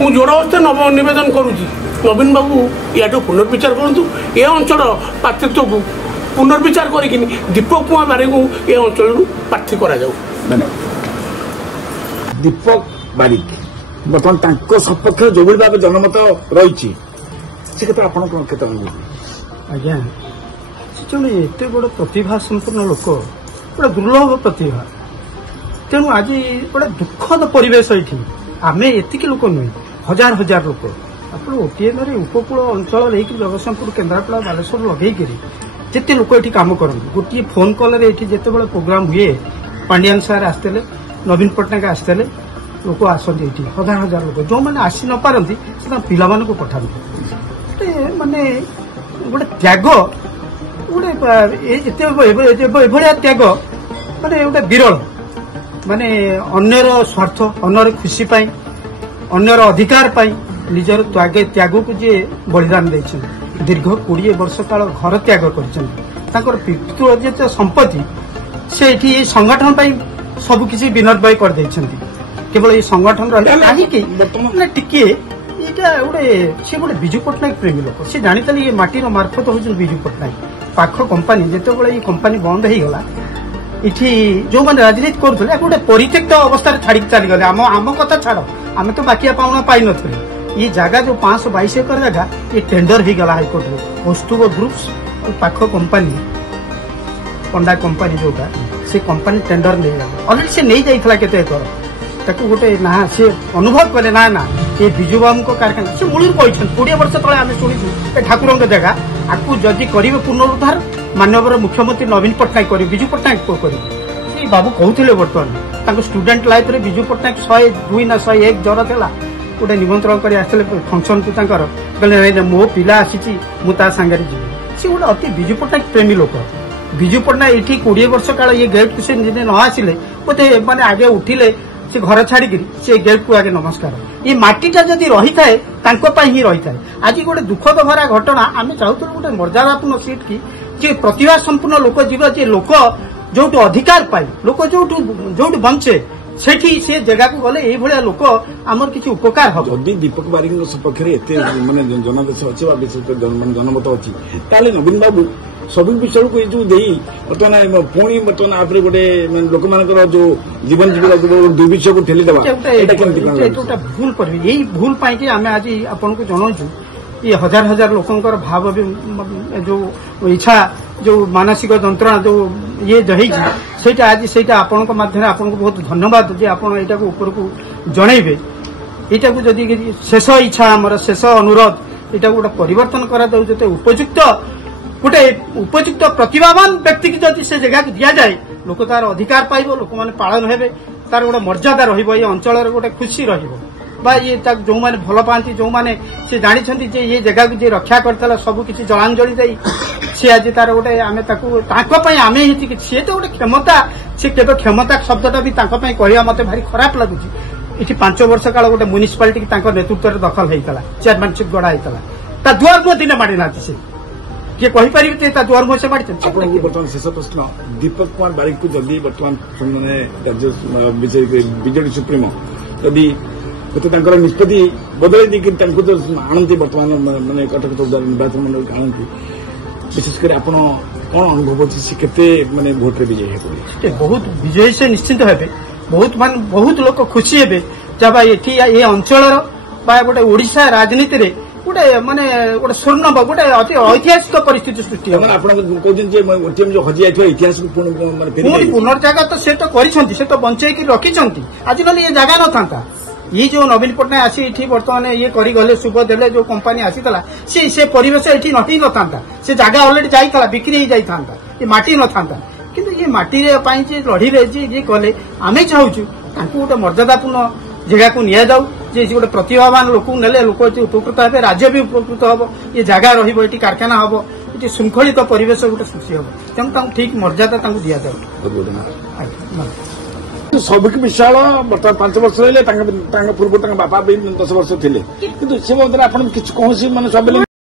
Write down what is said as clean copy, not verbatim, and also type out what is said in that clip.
ମୁଁ ଯୋଡ଼ ହସ୍ତେ ନିବେଦନ କରୁଛି ନବୀନ ବାବୁ ୟାଠୁ ପୁନର୍ବିଚାର କରନ୍ତୁ। ଏ ଅଞ୍ଚଳ ପ୍ରାର୍ଥୀତ୍ୱକୁ ପୁନର୍ବିଚାର କରିକି ଦୀପକ କୁମାର ବାରିକଙ୍କୁ ଏ ଅଞ୍ଚଳରୁ ପ୍ରାର୍ଥୀ କରାଯାଉ। ଦୀପକ ବାରିକ ବର୍ତ୍ତମାନ ତାଙ୍କ ସପକ୍ଷରେ ଯୋଉଭଳି ଭାବେ ଜନମତ ରହିଛି ସେ କଥା ଆପଣ କଣ କେତେ ଆଜ୍ଞା ସେ ଜଣେ ଏତେ ବଡ଼ ପ୍ରତିଭା ସମ୍ପନ୍ନ ଲୋକ ଗୋଟେ ଦୁର୍ଲଭ ପ୍ରତିଭା। ତେଣୁ ଆଜି ଗୋଟେ ଦୁଃଖଦ ପରିବେଶ ଏଠି ଆମେ ଏତିକି ଲୋକ ନୁହେଁ ହଜାର ହଜାର ଲୋକ ଆପଣ ଓଟିଏମରେ ଉପକୂଳ ଅଞ୍ଚଳ ନେଇକି ଜଗତସିଂହପୁର କେନ୍ଦ୍ରାପଡ଼ା ବାଲେଶ୍ୱର ଲଗେଇକିରି ଯେତେ ଲୋକ ଏଠି କାମ କରନ୍ତି ଗୋଟିଏ ଫୋନ୍ କଲ୍ରେ ଏଠି ଯେତେବେଳେ ପ୍ରୋଗ୍ରାମ ହୁଏ ପାଣ୍ଡିଆନ ସାର୍ ଆସିଥିଲେ ନବୀନ ପଟ୍ଟନାୟକ ଆସିଥିଲେ ଲୋକ ଆସନ୍ତି ଏଠି ହଜାର ହଜାର ଲୋକ ଯେଉଁମାନେ ଆସି ନ ପାରନ୍ତି ସେ ତାଙ୍କ ପିଲାମାନଙ୍କୁ ପଠାନ୍ତି। ମାନେ ଗୋଟେ ତ୍ୟାଗ ଗୋଟେ ଏଭଳିଆ ତ୍ୟାଗ ମାନେ ଗୋଟେ ବିରଳ ମାନେ ଅନ୍ୟର ସ୍ୱାର୍ଥ ଅନ୍ୟର ଖୁସି ପାଇଁ ଅନ୍ୟର ଅଧିକାର ପାଇଁ ନିଜର ତ୍ୟାଗକୁ ଯିଏ ବଳିଦାନ ଦେଇଛନ୍ତି ଦୀର୍ଘ 20 ବର୍ଷ କାଳ ଘର ତ୍ୟାଗ କରିଛନ୍ତି ତାଙ୍କର ପିତୃ ସମ୍ପତ୍ତି ସେ ଏଠି ଏଇ ସଂଗଠନ ପାଇଁ ସବୁକିଛି ବିନିର୍ଭୟ କରିଦେଇଛନ୍ତି। କେବଳ ଏଇ ସଂଗଠନ କାହିଁକି ଟିକେ ଏଇଟା ସେ ଗୋଟେ ବିଜୁ ପଟ୍ଟନାୟକ ପ୍ରେମୀ ଲୋକ ସେ ଜାଣିଥିଲେ ଏ ମାଟିର ମାର୍ଫତ ହେଉଛନ୍ତି ବିଜୁ ପଟ୍ଟନାୟକ ପାଖ କମ୍ପାନୀ ଯେତେବେଳେ ଏଇ କମ୍ପାନୀ ବନ୍ଦ ହେଇଗଲା ଏଠି ଯୋଉମାନେ ରାଜନୀତି କରୁଥିଲେ ଗୋଟେ ପରିତ୍ୟକ୍ତ ଅବସ୍ଥାରେ ଛାଡ଼ିକି ଚାଲିଗଲେ ଆମ କଥା ଛାଡ଼ ଆମେ ତ ବାକିଆ ପାଉଣା ପାଇନଥିଲୁ। ये जगह जो 522 एकर जगह ये टेंडर हो गला हाईकोर्ट में कौस्तुभ ग्रुप्स पाख कंपनी पंडा कंपनी जोटा से कंपनी टेंडर नहीं गला अलरेडी से नहीं जाइला केते एकर ताकू गोटे ना से अनुभव कले ना ना ये बिजू बाबू को कारखाना से मूल कहते 20 वर्ष तले आम शुणु ठाकुर जगह आपको जदि करेंगे पुनरुद्धार माननीय मुख्यमंत्री नवीन पट्टनायक कर बिजू पट्टनायक को कर बाबू कहते बर्तमान स्टूडेंट लाइफ रे बिजू पट्टनायक 102 ना 101 ज्वर था गोटे निमंत्रण कर फंक्शन को कहले मो पिला आसी मुझे सांगे जी सी गोटे अति बिजू पट्टनायक प्रेमी लोक बिजू पट्टनायक ये 20 वर्ष काल ये गेट को से न आसिले बोधे मैंने आगे उठिले से घर छाड़ी से गेट को आगे नमस्कार ये माटीटा जदि रही थाए ही रही थाए आज गोटे दुखद भरा घटना आम चाहूँ गोटे मर्यादापूर्ण सीट की जे प्रतिभा संपूर्ण लोक जीव जे लोक जो अधिकार पाए लोक जो बंचे सेठी से जगह को गले ये भलिया लोक आमर किसी उपकार हम जदि दीपक बारिक सपक्ष माने जनादेश अच्छे जनमत अच्छी ताले नवीन बाबू सब विषय को जो बर्तमान पुणी बर्तमान आप गोटे लोक मान जो जीवन जीवन दुर्विषय को ठेली देवा भूल कर यही भूल पाई आम आज आपन को जनाऊँ ये हजार हजार लोकंकर भाव जो इच्छा जो मानसिक जंत्रणा जो ये सेटा आज सेटा आपण माध्यम आपन को बहुत धन्यवाद जे आपण एटा को ऊपर को जणैबे एटा को जदि शेष इच्छा हमर शेष अनुरोध एटा गोटे परिवर्तन करा दउ जते उपयुक्त प्रतिभावान व्यक्ति की जदि से जगह को दिया जाए लोक तार अधिकार पाइबो लोक माने पालन हेबे तार गोटे मर्यादा रहिबो ये अंचल रे गोटे खुशी रहिबो बा ये जो माने भल पाती जो माने से जानी जे ये जगह को जे रक्षा करतला सब किसी जलांजलि दे सी आज तार गोटे आम आम ही सी तो गोटे क्षमता सी केवल क्षमता शब्दटा भी कहवा मत भारी खराब लगुच ये 5 वर्ष काल गोटे म्युनिसिपालिटी नेतृत्व में दखल होता चेयरमैनशिप गढ़ा होता दुआर मुह दिन माड़ी ना सी किए कहीपर दुआर मुह से माड़ी बर्तमान शेष प्रश्न दीपक कुमार बारिक को जल्दी बर्तमान बीजेडी सुप्रीमो जदि निष्पत्ति बदल जो आनती बर्तमान मैंने कटक निर्वाचन मंडल आनती विशेषकर आप अनुभव अच्छे केते माने भोट रे विजयी हे बहुत विजयी से निश्चिंत हेबे बहुत लोग खुशी हेबे जब ये अंचल गोटे ओडिशा राजनीति रे गोटे माने गोटे स्वर्ण गोटे अति ऐतिहासिक परिस्थिति सृष्टि हो जो हजि इतिहास पुनर्जागा तो से तो करिसंती से तो बंचई की रखिसंती आज नले ये जगह न था ये जो नवीन पट्टनायक आसी इठी बर्तमान ये करी गले शुभ देले जो कंपनी आसीतला से परिवेश एठी नथि नथांता से जगह ऑलरेडी जाइतला बिक्री ही जाइथांता ये माटी नथांता किंतु ये माटी रे पाई जे लढी रे जे कले आमे चाहूछु तांको गोटे मर्यादापूर्ण जगह को निया जाऊ जे गोटे प्रतिभावान लोक नेले लोक उपकृत हेबे राज्य भी उपकृत हबो ये जगह रहिबो एठी कारखाना हबो एठी शृंखलित परिवेश गोटे सृष्टि हबो तेणु तांको ठीक मर्यादा तांको दिया जाऊ सबक विशाल बर्तमान 5 वर्ष रहे पूर्व बापा भी 10 वर्ष थे कि से कौन मानने